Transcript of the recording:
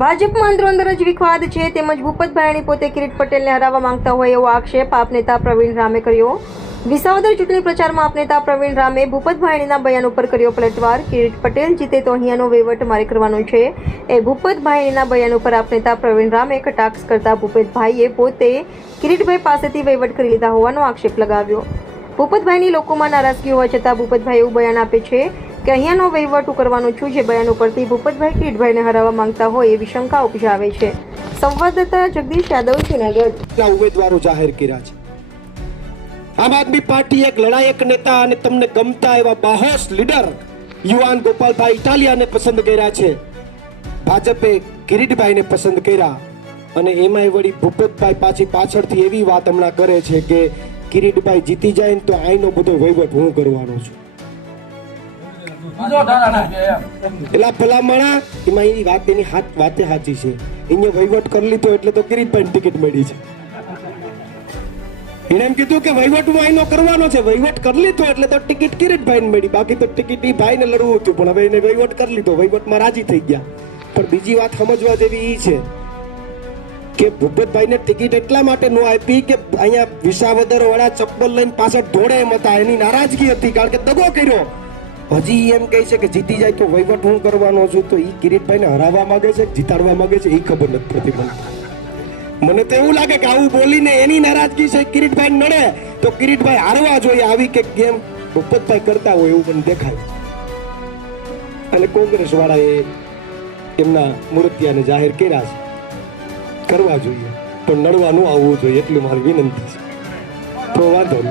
ભાજપમાં અંદરો અંદર જ વિખવાદ છે તેમજ ભૂપતભાઈની પોતે કિરીટ પટેલને હરાવવા માંગતા હોય એવો આક્ષેપ આપ નેતા પ્રવીણ રામે કર્યો. વિસાવદર ચૂંટણી પ્રચારમાં આપ નેતા પ્રવીણ રામે ભૂપતભાઈના બયાન ઉપર કર્યો પલટવાર. કિરીટ પટેલ જીતે તો અહીંયાનો વહીવટ મારે કરવાનો છે. એ ભૂપતભાઈના બયાન ઉપર આપ નેતા પ્રવીણ રામે કટાક્ષ કરતા ભૂપતભાઈએ પોતે કિરીટભાઈ પાસેથી વહીવટ કરી લીધા હોવાનો આક્ષેપ લગાવ્યો. ભૂપતભાઈની લોકોમાં નારાજગી હોવા છતાં ભૂપતભાઈ એવું બયાન આપે છે કે અહીંયાનો વહીવટ કરવાનું છું જે બયાન ઉપરથી ભૂપતભાઈ કીટભાઈને હરાવવા માંગતા હોય એવી શંકા ઉપજાવે છે. સંવાદદાતા જગદીશ યાદવ, જુનાગઢ. ઉમેદવારો જાહેર કર્યા છે? આમ આદમી પાર્ટી એક લડાયક નેતા અને તમને ગમતા એવા બાહોશ લીડર યુવાન ગોપાલભાઈ ઇટાલિયાને પસંદ કર્યા છે. ભાજપે કિરીટભાઈને પસંદ કર્યા અને એમાંય વળી ભૂપતભાઈ પાછી પાછળથી એવી વાત હમણાં કરે છે કે કિરીટભાઈ જીતી જાય ને તો આઈનો બધો વહીવટ હું કરવાનો છું. એલા માણા એમાં એની વાત, એની હાથ, વાતે સાચી છે. એને વહીવટ કરી લીધો એટલે તો કિરીટભાઈ ટિકિટ મળી છે. એને એમ કીધું કે વહીવટ હું આઈનો કરવાનો છે. વહીવટ કરી લીધો એટલે તો ટિકિટ કિરીટભાઈને મળી. બાકી તો ટિકિટ એ ભાઈને લડવું હતું, પણ હવે એને વહીવટ કરી લીધો. વહીવટમાં રાજી થઈ ગયા. પણ બીજી વાત સમજવા જેવી એ છે કે ભૂપતભાઈને ટિકિટ એટલા માટે નો આપી કે અહીંયા વિસાવદર વાળા ચપ્પલ લઈને પાછળ ધોળે એમ હતા. એની નારાજગી હતી, કારણ કે દગો કર્યો. હજી એમ કહે છે કે જીતી જાય તો વહીવટ હું કરવાનો છું, તો એ કિરીટભાઈને હરાવવા માંગે છે, જીતાડવા માંગે છે એ ખબર નથી પડતી મને. મને તો એવું લાગે કે આવું બોલીને એની નારાજગી છે, કિરીટભાઈ નડે, તો કિરીટભાઈ હારવા જોઈએ આવી કે ગેમ ભૂપતભાઈ કરતા હોય એવું મને દેખાય. અને કોંગ્રેસ વાળાએ એમના મૂર્તિયાને જાહેર કર્યા છે. કરવા જોઈએ, પણ નડવાનું આવવું જોઈએ, એટલું મારી વિનંતી છે. તો વાંધો નહીં.